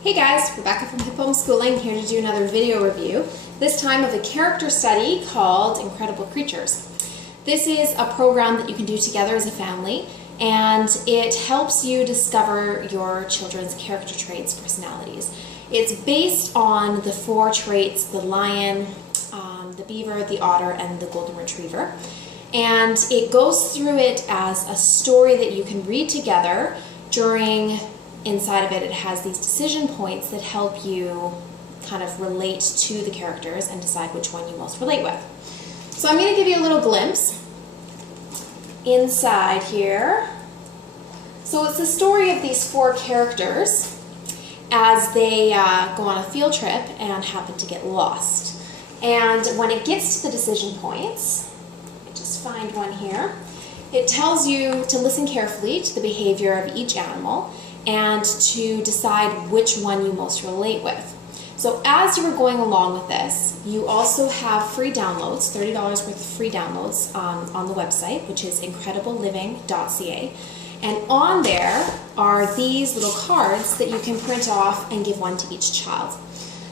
Hey guys, Rebecca from Hip Homeschooling here to do another video review, this time of a character study called Incredible Creatures. This is a program that you can do together as a family, and it helps you discover your children's character traits, personalities. It's based on the 4 traits: the lion, the beaver, the otter, and the golden retriever. And it goes through it as a story that you can read together during. Inside of it, it has these decision points that help you kind of relate to the characters and decide which one you most relate with. So I'm going to give you a little glimpse inside here. So it's the story of these 4 characters as they go on a field trip and happen to get lost. And when it gets to the decision points, I just find one here, it tells you to listen carefully to the behavior of each animal and to decide which one you most relate with. So as you were going along with this, you also have free downloads, $30 worth of free downloads on the website, which is incredibleliving.ca. And on there are these little cards that you can print off and give one to each child.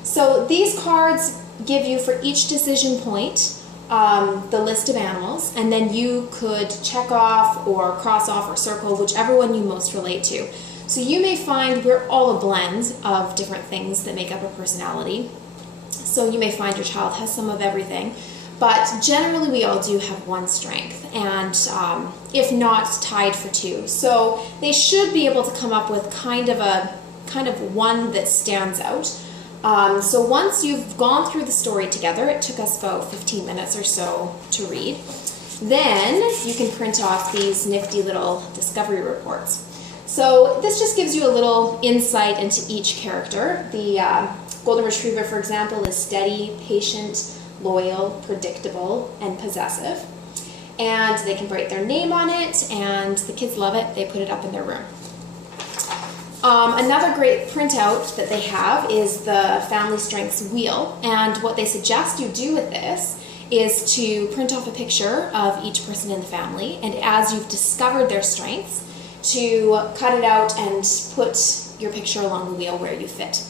So these cards give you for each decision point the list of animals, and then you could check off or cross off or circle whichever one you most relate to. So you may find we're all a blend of different things that make up a personality. So you may find your child has some of everything, but generally we all do have one strength, and if not, tied for 2. So they should be able to come up with kind of one that stands out. So once you've gone through the story together, it took us about 15 minutes or so to read, then you can print off these nifty little discovery reports. So this just gives you a little insight into each character. The golden retriever, for example, is steady, patient, loyal, predictable, and possessive. And they can write their name on it, and the kids love it. They put it up in their room. Another great printout that they have is the Family Strengths Wheel, and what they suggest you do with this is to print off a picture of each person in the family, and as you've discovered their strengths, to cut it out and put your picture along the wheel where you fit.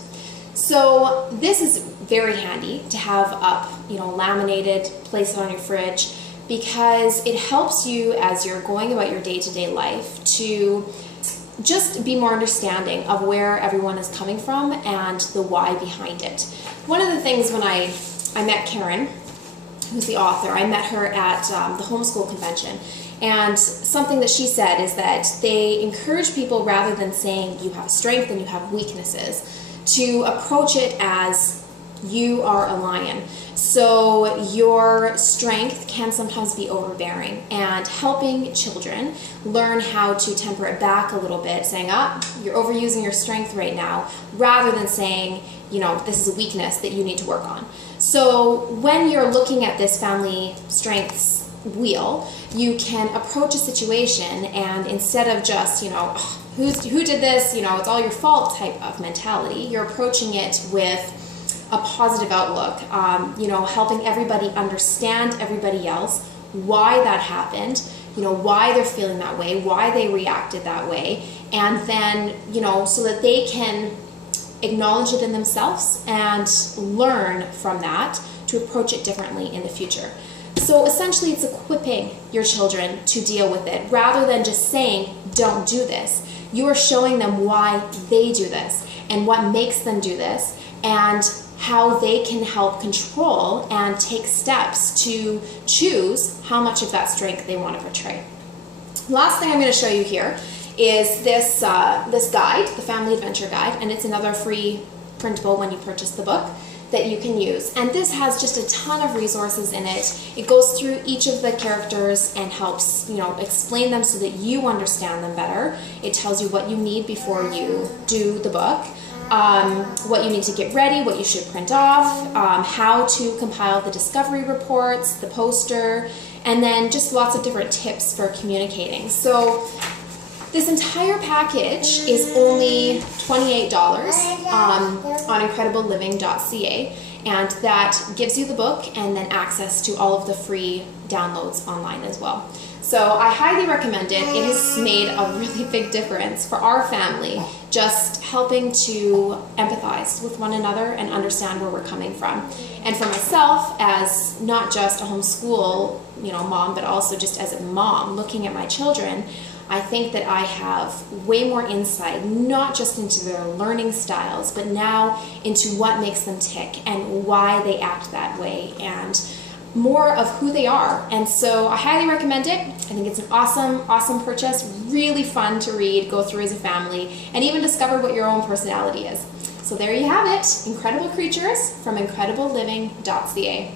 So this is very handy to have up, laminated, place it on your fridge, because it helps you as you're going about your day-to-day life to just be more understanding of where everyone is coming from and the why behind it. One of the things when I met Karen, who's the author, I met her at the homeschool convention, and something that she said is that they encourage people, rather than saying you have a strength and you have weaknesses, to approach it as you are a lion. So your strength can sometimes be overbearing, and helping children learn how to temper it back a little bit, saying, you're overusing your strength right now, rather than saying, this is a weakness that you need to work on. So when you're looking at this Family Strengths Wheel, you can approach a situation, and instead of just, who did this, it's all your fault type of mentality, you're approaching it with a positive outlook, helping everybody understand everybody else, why that happened, why they're feeling that way, why they reacted that way, and then, so that they can acknowledge it in themselves and learn from that to approach it differently in the future. So essentially it's equipping your children to deal with it, rather than just saying, don't do this. You are showing them why they do this, and what makes them do this, and how they can help control and take steps to choose how much of that strength they want to portray. Last thing I'm going to show you here is this guide, the Family Adventure Guide, and it's another free printable when you purchase the book that you can use. And this has just a ton of resources in it. It goes through each of the characters and helps, explain them so that you understand them better. It tells you what you need before you do the book, what you need to get ready, what you should print off, how to compile the discovery reports, the poster, and then just lots of different tips for communicating. So this entire package is only $28 on incredibleliving.ca, and that gives you the book and then access to all of the free downloads online as well. So I highly recommend it. It has made a really big difference for our family, just helping to empathize with one another and understand where we're coming from. And for myself, as not just a homeschool, mom, but also just as a mom looking at my children, I think that I have way more insight, not just into their learning styles, but now into what makes them tick and why they act that way, and more of who they are. And so I highly recommend it. I think it's an awesome purchase, really fun to read, go through as a family, and even discover what your own personality is. So there you have it, Incredible Creatures from incredibleliving.ca.